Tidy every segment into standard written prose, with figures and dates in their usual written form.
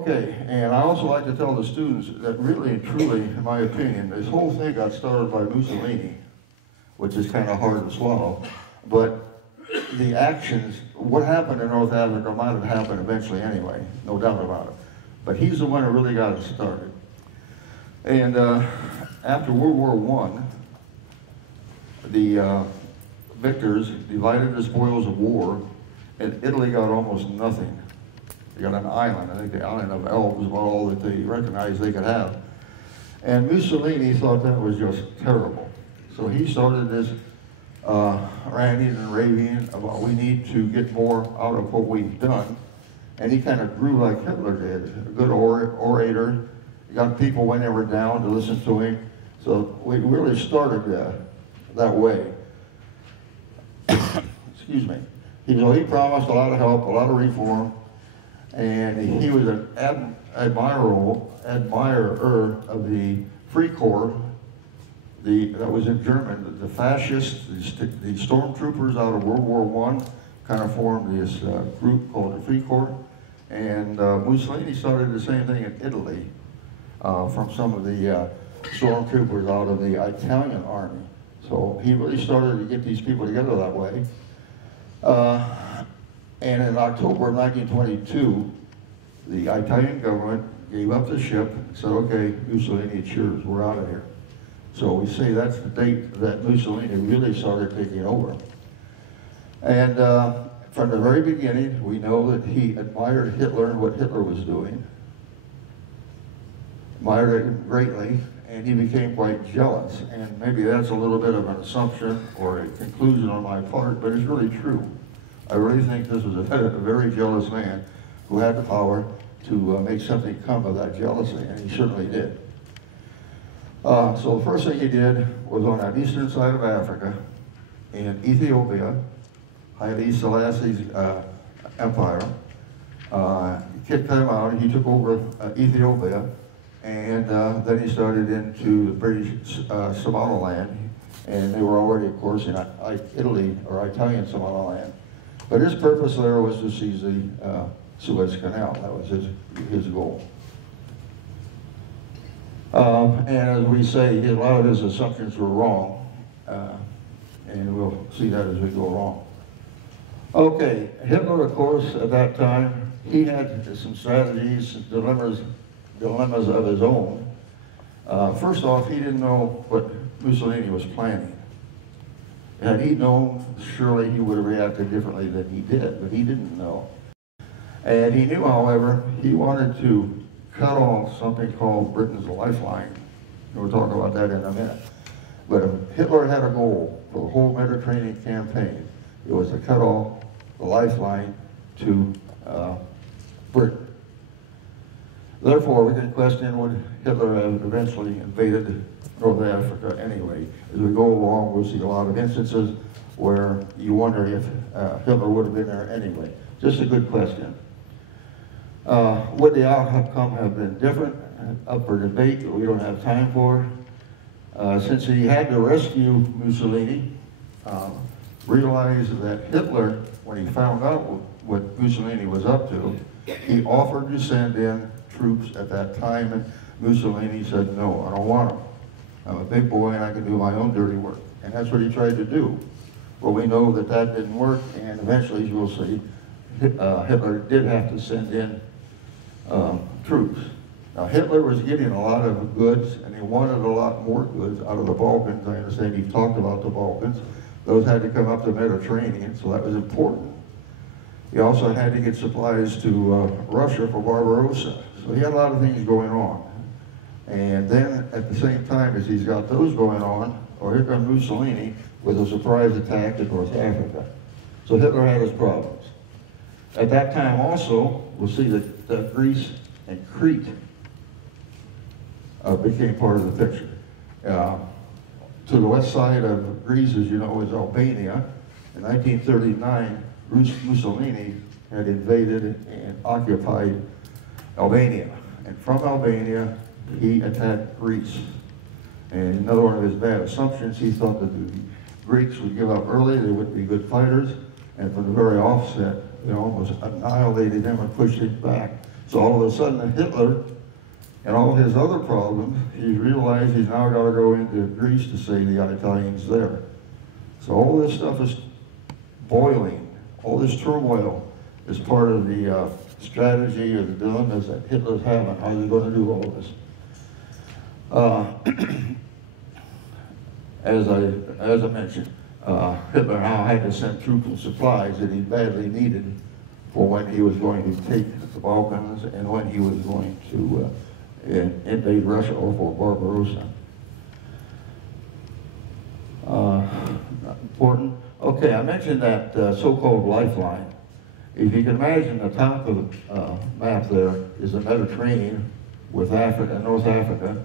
Okay, and I also like to tell the students that really and truly, in my opinion, this whole thing got started by Mussolini, which is kind of hard to swallow, but the actions, what happened in North Africa might have happened eventually anyway, no doubt about it. But he's the one who really got it started. And after World War I, the victors divided the spoils of war, and Italy got almost nothing. They got an island, I think the island of Elba was about all that they recognized they could have. And Mussolini thought that was just terrible. So he started this ranting and raving about we need to get more out of what we've done. And he kind of grew like Hitler did, a good orator. He got people when they were down to listen to him. So we really started that way. Excuse me. He promised a lot of help, a lot of reform, and he was an admirer of the Free Corps, that was in German. The fascists, the stormtroopers out of World War I kind of formed this group called the Free Corps, and Mussolini started the same thing in Italy from some of the stormtroopers out of the Italian army. So he really started to get these people together that way. And in October of 1922, the Italian government gave up the ship and said, okay, Mussolini, it's yours, we're out of here. So we say that's the date that Mussolini really started taking over. And from the very beginning, we know that he admired Hitler and what Hitler was doing, admired him greatly, and he became quite jealous. And maybe that's a little bit of an assumption or a conclusion on my part, but it's really true. I really think this was a very jealous man who had the power to make something come of that jealousy, and he certainly did. So the first thing he did was on that eastern side of Africa, in Ethiopia, Haile Selassie's empire. He kicked them out, he took over Ethiopia, and then he started into the British Somaliland, and they were already, of course, in Italy, or Italian Somaliland. But his purpose there was to seize the Suez Canal. That was his goal. And as we say, a lot of his assumptions were wrong, and we'll see that as we go along. Okay, Hitler, of course, at that time, he had some strategies, dilemmas of his own. First off, he didn't know what Mussolini was planning. Had he known, surely he would have reacted differently than he did, but he didn't know. And he knew, however, he wanted to cut off something called Britain's lifeline. We'll talk about that in a minute. But Hitler had a goal for the whole Mediterranean campaign. It was to cut off the lifeline to Britain. Therefore, we can question would Hitler have eventually invaded North Africa anyway. As we go along, we'll see a lot of instances where you wonder if Hitler would have been there anyway. Just a good question. Would the outcome have been different? Up for debate, but we don't have time for it. Since he had to rescue Mussolini, realized that Hitler, when he found out what Mussolini was up to, he offered to send in troops at that time, and Mussolini said, no, I don't want them. I'm a big boy and I can do my own dirty work. And that's what he tried to do. Well, we know that that didn't work, and eventually, as we'll see, Hitler did have to send in troops. Now, Hitler was getting a lot of goods, and he wanted a lot more goods out of the Balkans. I understand he talked about the Balkans. Those had to come up the Mediterranean, so that was important. He also had to get supplies to Russia for Barbarossa. So he had a lot of things going on. And then, at the same time as he's got those going on, here comes Mussolini with a surprise attack in North Africa. So Hitler had his problems. At that time also, we'll see that Greece and Crete became part of the picture. To the west side of Greece, as you know, is Albania. In 1939, Mussolini had invaded and occupied Albania. And from Albania, he attacked Greece. And another one of his bad assumptions, he thought that the Greeks would give up early, they wouldn't be good fighters, and from the very offset, they almost annihilated him and pushed him back So all of a sudden Hitler and all his other problems, he realized he's now got to go into Greece to save the Italians there. So all this stuff is boiling. All this turmoil is part of the strategy or the dilemmas that Hitler's having. How are they going to do all this? As I mentioned, Hitler now had to send troops and supplies that he badly needed for when he was going to take the Balkans and when he was going to invade Russia or for Barbarossa. Important. Okay, I mentioned that so-called lifeline. If you can imagine the top of the map there is the Mediterranean with Africa, North Africa.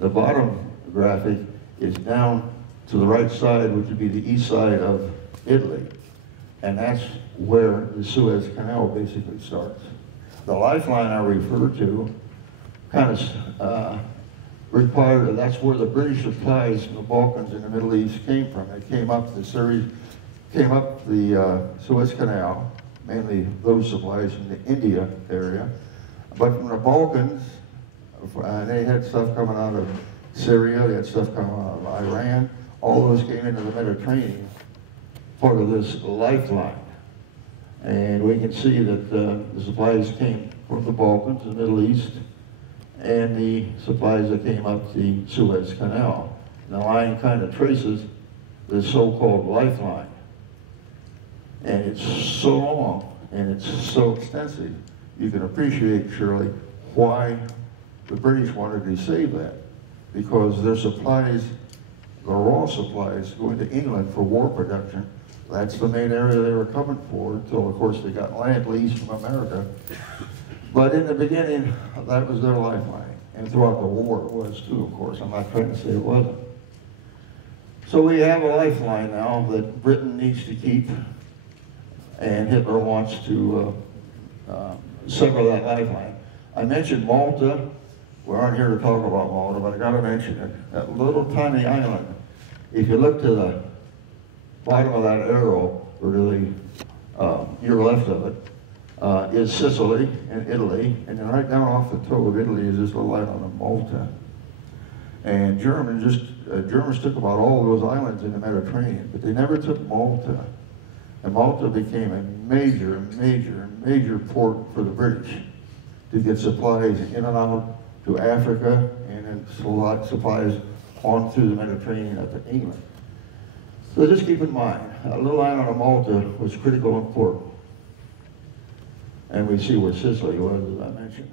The bottom graphic is down to the right side, which would be the east side of Italy. And that's where the Suez Canal basically starts. The lifeline I refer to kind of required, that's where the British supplies from the Balkans and the Middle East came from. It came up the Suez Canal, mainly those supplies from the India area. But from the Balkans, they had stuff coming out of Syria, they had stuff coming out of Iran. All those came into the Mediterranean, part of this lifeline. And we can see that the supplies came from the Balkans, the Middle East, and the supplies that came up the Suez Canal. The line kind of traces the so-called lifeline. And it's so long, and it's so extensive, you can appreciate, surely, why the British wanted to save that. Because their supplies, the raw supplies, going to England for war production, that's the main area they were coming for, until, of course, they got land lease from America. But in the beginning, that was their lifeline. And throughout the war, it was too, of course. I'm not trying to say it wasn't. So we have a lifeline now that Britain needs to keep, and Hitler wants to sever that lifeline. I mentioned Malta. We aren't here to talk about Malta, but I gotta mention it. That little tiny island. If you look to the bottom of that arrow, or to the your left of it, is Sicily and Italy, and then right down off the toe of Italy is this little island of Malta. And Germans took about all those islands in the Mediterranean, but they never took Malta. And Malta became a major, major, major port for the British to get supplies in and out to Africa, and then supplies on through the Mediterranean up to England. So just keep in mind, a little island of Malta was critical important. And we see where Sicily was, as I mentioned.